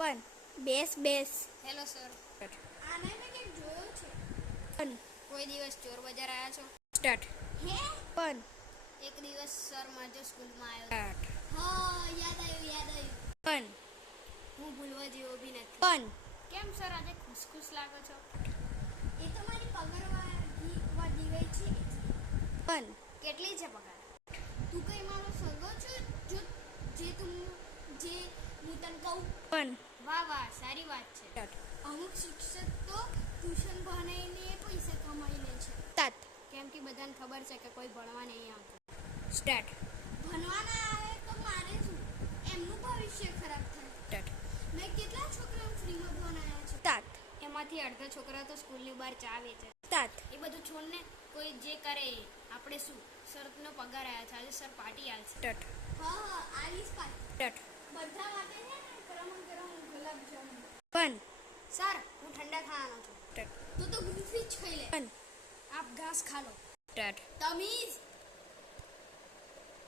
One બેસ બેસ hello sir. આને મેં કંઈક જોયો છે. વન કોઈ દિવસ ચોર બજાર આવ્યા છો? સ્ટાર્ટ. હે? વન એક દિવસ સર માજો સ્કૂલમાં આવ્યો. સ્ટાર્ટ. હા, યાદ આવ્યું. વન હું ભૂલવા જેવો બી નથી. વન કેમ સર આજે ખુશ લાગો છો? એ તો મારી પગાર વધી ગઈ છે. વન કેટલી છે પગાર? તું કઈ મારો સગો છો જે હું તને કહું? વન વાહ વાહ, સારી વાત છે. સ્ટાર્ટ. અમુક શિક્ષક તો ટ્યુશન ભણાવીને પૈસા કમાઈ લે છે. તાત કેમ કે બધાને ખબર છે કે કોઈ ભણવા નહીં આવતું. સ્ટાર્ટ. ભણવા ના આવે તો મારે શું? એમનું ભવિષ્ય ખરાબ થાય. સ્ટાર્ટ. મેં કેટલા છોકરાઓ ફ્રીમાં ભણાયા છે. તાત. એમાંથી અડધા છોકરા તો સ્કૂલની બહાર ચા વેચે. તાત. એ બધું છોડને, કોઈ જે કરે આપણે શું? સરનો પગાર આવ્યા છે, આજે સર પાર્ટી આલશે. સ્ટાર્ટ. હા આવીશ પાર્ટી. સ્ટાર્ટ. બધા માટે છે ને ગરમ ગુલાબ જામુન. વન સર, હું ઠંડા ખાવાનો છું. સ્ટાર્ટ. તો ગુલ્ફી જ ખાઈ લે. વન આપ ઘાસ ખા લો. સ્ટાર્ટ. તમીઝ.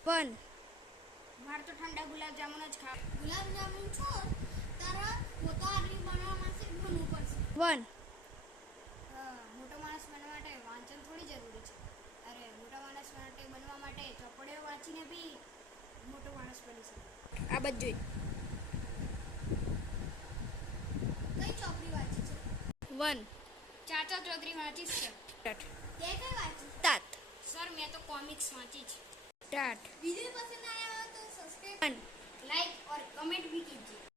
વન મારે તો ઠંડા ગુલાબ જામુન જ ખા. ગુલાબ જામુન છોડ, તારા મોટા આદમી બનવા માટે ભણવું પડશે. વન મોટો માણસ બનવા માટે વાંચન થોડી જરૂરી છે. અરે, મોટા માણસ બનવા માટે ચોપડીઓ વાંચીને બી મોટો માણસ બની શકે. આ બધું જોઈ. કઈ ચોપડી વાંચી છે? વન ચાચા ચૌધરી વાંચી છે. સ્ટાર્ટ. તે કઈ વાંચી? તાત. સર, મેં તો કોમિક્સ વાંચી છે. સ્ટાર્ટ. વિડિયો પસંદ આયા हो तो सब्सक्राइब, लाइक और कमेंट भी कीजिए.